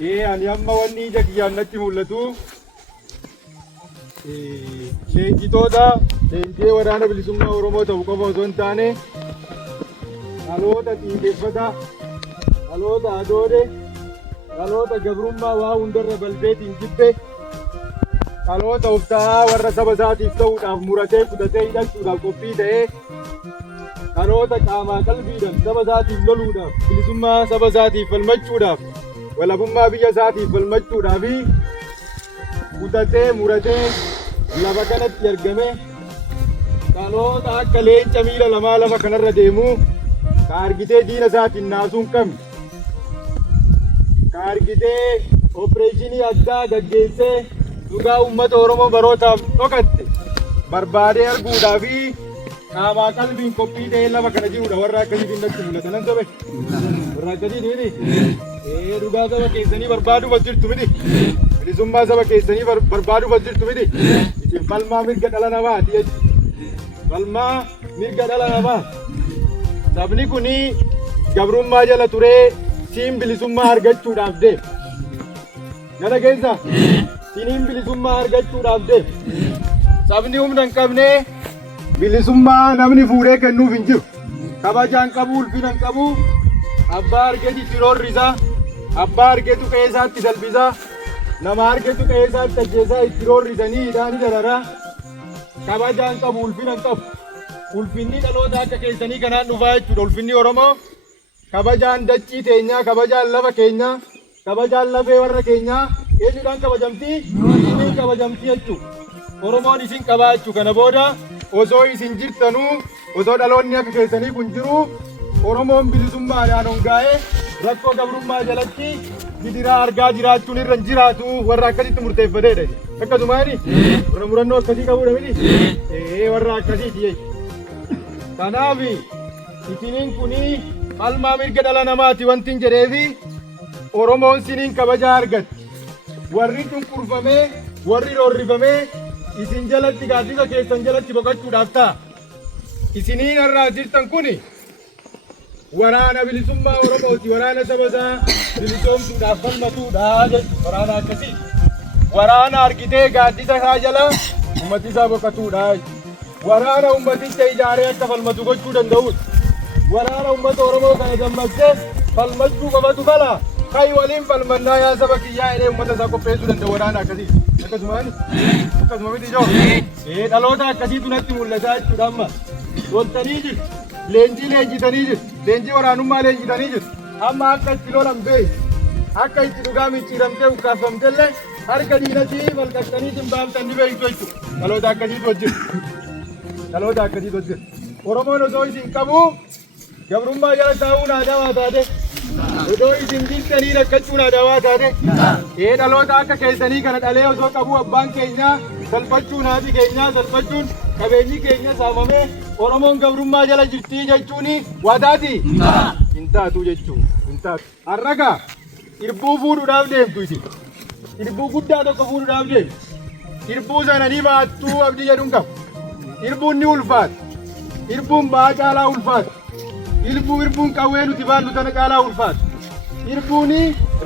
Ani amma wanni ija kiyyaan natti mul'atu leenjitoota leenjii waraana bilisummaa Oromoo ta'u qofa osoo hin taane dhaloota xiinxeffata, dhaloota adoode, dhaloota gabrummaa waa hundarra balbeetiin jibbe, dhaloota uftaa'aa warra saba isaatiif ta'uudhaaf muratee kutatee hidhachuudhaaf qophii ta'ee, dhaloota qaamaa qalbiidhaan saba isaatiif loluudhaaf bilisummaa saba isaatiif falmachuudhaaf walabummaa biyya isaatiif falmachuudhaaf kutatee muratee lafa kanatti argame dhaloota akka leenca miila lamaa lafa kanarra deemu ka argitee diina isaatiin naasuu hin qabne, ka argitee opereeshinii addaa gaggeessee dhugaa uummata Oromoo barootaaf dhokatte barbaadee arguudhaaf qaamaa qalbiin qophii ta'ee lafa kana jirudha. Warra akkasiitiin natti mul'ata nan sobe warra akkasiitiin dhugaa saba keessanii barbaaduuf jirtu miti, bilisummaa saba keessanii barbaaduuf jirtu miti. Isin falmaa mirga dhala namaati jechuudha. Falmaa mirga dhala namaa. Sabni kuni gabrummaa jala turee siin bilisummaa argachuudhaaf deema. Gala keessa siin bilisummaa argachuudhaaf deema. Sabni humna hin qabne bilisummaa namni fuudhee kennuuf hin jiru. Kabajaan qabu, ulfina hin qabu. Abbaa argetu itti roorrisaa, abbaa argetu qe'ee isaatti dalbisaa, nama argetu qe'ee isaatti ajjeesaa itti roorrisanii hidhaanii dararaa. Kabajaan qabu, ulfina hin qabu. Ulfinni dhaloota akka keessanii kanaan dhufaa jechuudha. Ulfinni Oromoo kabajaan dachii teenyaa, kabajaan lafa keenyaa, kabajaan lafee warra keenyaa eenyudhaan kabajamtii? Isin kabajamtii jechuudha. Oromoon isin qabaa jechuudha. Kana booda osoo isin jirtanuu, osoo dhaloonni akka keessanii kun jiru, Oromoon bilisummaadhaan hongaa'ee rakkoo gabrummaa jalatti gidiraa argaa jiraachuun irra hin jiraatu. Warra akkasitti murteeffateedha. Akkasumaani warra murannoo akkasii qabuudha miti. Warra akkasiiti jechuudha. Kanaaf isiniin kunii falmaa mirga dhala namaati wanti hin jedheefi Oromoon isiniin kabajaa argatti. Warri cunqurfamee, warri roorrifamee isin jalatti gaaddisa keessan jalatti boqachuudhaaf ta'a. Isiniin har'aa jirtan kuni waraana bilisummaa Oromooti. Waraana saba isaa bilisoomsuudhaaf falmatuudha jechuudha. Waraana akkasii. Waraana argitee gaaddisa isaa jala uummati isaa boqatuudha jechuudha. Waraana ummaticha ijaaree akka falmatu gochuu danda'udha. Waraana uummata Oromoo kana gammadsee falmachuu qabatu fala. Kai waliin falmannaa yaa saba kiyyaa jedhee uummata isaa qopheessuu danda'u waraana akkasii. Akkasumaani akkasuma miti ijoo dhaloota akkasiitu natti mul'ata jechuudha. Amma loltanii jiru, leenjii leenjitanii jiru, leenjii waraanummaa leenjitanii jiru. Amma akka itti lolan beeku, akka itti dhugaa micciiramtee ukkaafamtellee harka diinatii malqaxxanii simbaamtan ni beektu jechuudha. Dhaloota akkasiitu hojjetu. Dhaloota akkasiitu hojjetu. Oromoon osoo isin qabu gabrummaa jala taa'uun aadaawaa taate, odoo isin jirtanii rakkachuun aadaawaa taate, dhaloota akka keessanii kana dhalee osoo qabu abbaan keenyaa salphachuun, haati keenyaa salphachuun, qabeenyi keenya saamamee Oromoon gabrummaa jala jirtii jechuun waadaati hin taatu jechuudha. Hin taatu. Har'agaa irbuu fuudhuudhaaf deemtu isin. Irbuu guddaa tokko fuudhuudhaaf deemtu. Irbuu sana ni baattuu abdii jedhuun qabu. Irbuun ni ulfaata. Irbuun ba'aa caalaa ulfaata. Irbuun qawwee nuti baannu tana caalaa ulfaata. Irbuun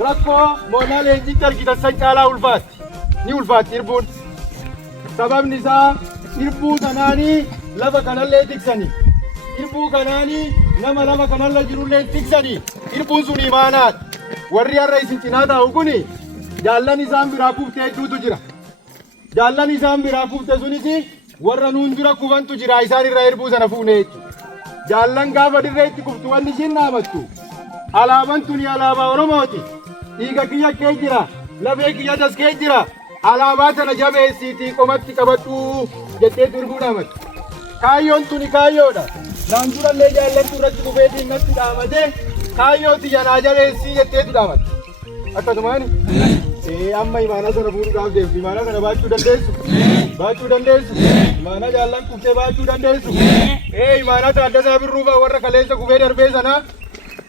rakkoo moonaa leenjitti argitan san caalaa ulfaatti. Ni ulfaatti irbuun. Sababni isaa irbuu kanaanii lafa kanallee tiksanii. Irbuu kanaanii nama lafa kanarra jirullee tiksanii. Irbuun sun imaanaadha. Warri har'a isin cinaa taa'u kuni jaallan isaan biraa kuufte hedduutu jira. Jaallan isaan biraa kuufte sunis warra nuun dura kufantu jira. Isaan irraa irbuu sana fuune jechuudha. Jaallan gaafa dirree itti kuftu wanni ishiin dhaabattu alaabaan tuni alaabaa Oromooti. Dhiiga kiyya kee jira, lafee kiyya das kee jira. Alaabaa sana jabeessiitii qomatti qabadhu jetteetu irbuu dhaamatti. Kaayyoon tuni kaayyoodha. Naan durallee jaallattu irratti kufeetiin natti dhaamate kaayyooti janaa jabeessii jetteetu dhaamatti. Akkasumaani amma imaana sana fuudhuudhaaf deemtu. Imaana sana baachuu dandeessu. Baachuu dandeessu. Imaana jaallan kuftee baachuu dandeessu. Imaana Taaddasaa Birruufaa warra kaleessa kufee darbee sanaa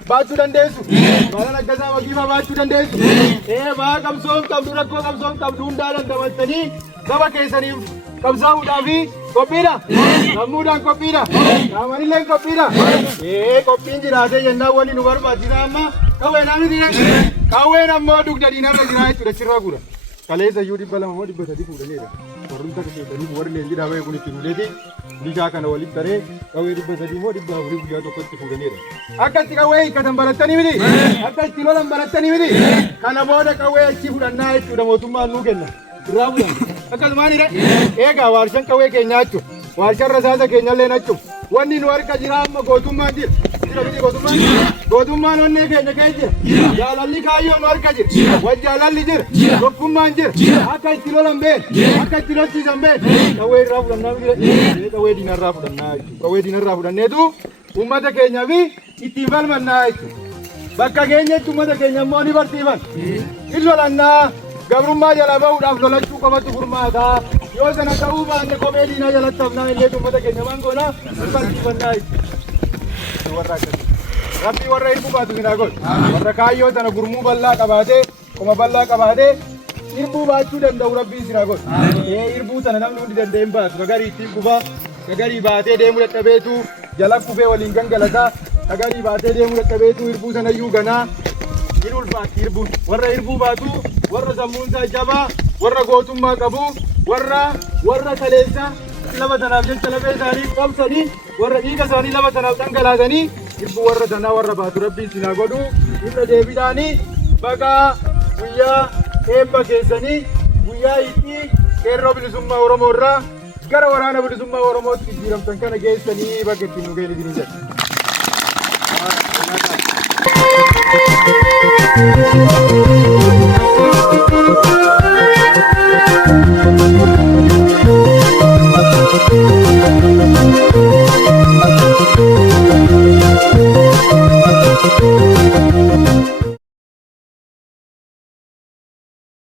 baachuu dandeessu. Imaana Naggasaa Wagiifaa baachuu dandeessu. Ba'aa qabsoon qabdu, rakkoo qabsoon qabdu hundaa dandamattanii saba keessaniif qabsaa'uudhaaf qophiidha. Sammuudhaan qophiidha. Qaamanillee qophiidha. Qophiin jiraatee jennaan wanni nu barbaachisa amma Kawwee namni diina kawween ammoo dugda diinarra jira jechuudha sirraa gura. Kaleessa iyyuu 200 moo 300 fuudhaneera. Warrunta keessatti warri leenjii dhaabee kun itti dhuleeti bishaa kana walitti taree kawwee 300 moo 400 guyyaa tokkotti fuudhaneera. Akkatti kawwee hiikkatan barattanii miti. Akka itti lolan barattanii miti. Kana booda kawwee achi fudhannaa jechuudha mootummaan nuu kenna. Irraa bulan. Akkasumaanidha. Eegaa waarshaan kawwee keenyaa jechuudha. Waarshaan rasaasa keenyallee jechuudha. Wanni nu harka jira amma gootummaan jira. Gootummaan onnee keenya keessa jira. Jaalalli kaayyoo nu harka jira. Wajjaalalli jira. Tokkummaan jira. Akka itti lolan beeku. Akka itti lolchiisan beeku. Kawwee irraa fudhannaa miti. Kawwee diinarraa fudhannaa jechuudha. Kawwee diinarraa fudhanneetu uummata keenyaa fi ittiin falmannaa jechuudha. Bakka keenyatti uummata keenya immoo ni barsiifan. Ni lolannaa. Gabrummaa jala bahuudhaaf lolachuu qofatu furmaataa. Yoo sana ta'uu baanne kophee diinaa jalatti hafnaa illee uummata keenya mangoonaa ni barsiifannaa jechuudha. Rabbii warra hirbuu baatu sinaa godhu. Warra kaayyoo sana gurmuu bal'aa qabaatee qoma bal'aa qabaatee hirbuu baachuu danda'u rabbiin sinaa godhu. Hirbuu sana namni hundi danda'een baatu gagarii ittiin gubaa gagarii baatee deemuu dadhabeetu jala kufee waliin gangalataa gagarii baatee deemuu dadhabeetu hirbuu sana iyyuu ganaa hin ulfaatti hirbuun. Warra hirbuu baatu warra sammuun isaa jabaa warra gootummaa qabu warra kaleessa laba tanaaf jecha lafee isaanii qabsanii warra dhiiga isaanii laba tanaaf dhangalaasanii hirbuu warra sanaa warra baatu rabbiin sinaa godhu irra deebiidhaanii baqaa guyyaa eebba keessanii guyyaa itti qeerroo bilisummaa Oromoo irraa gara waraana bilisummaa Oromootti jijjiiramtan kana geessanii bakka ittiin nu geessanii jedha. Thank you.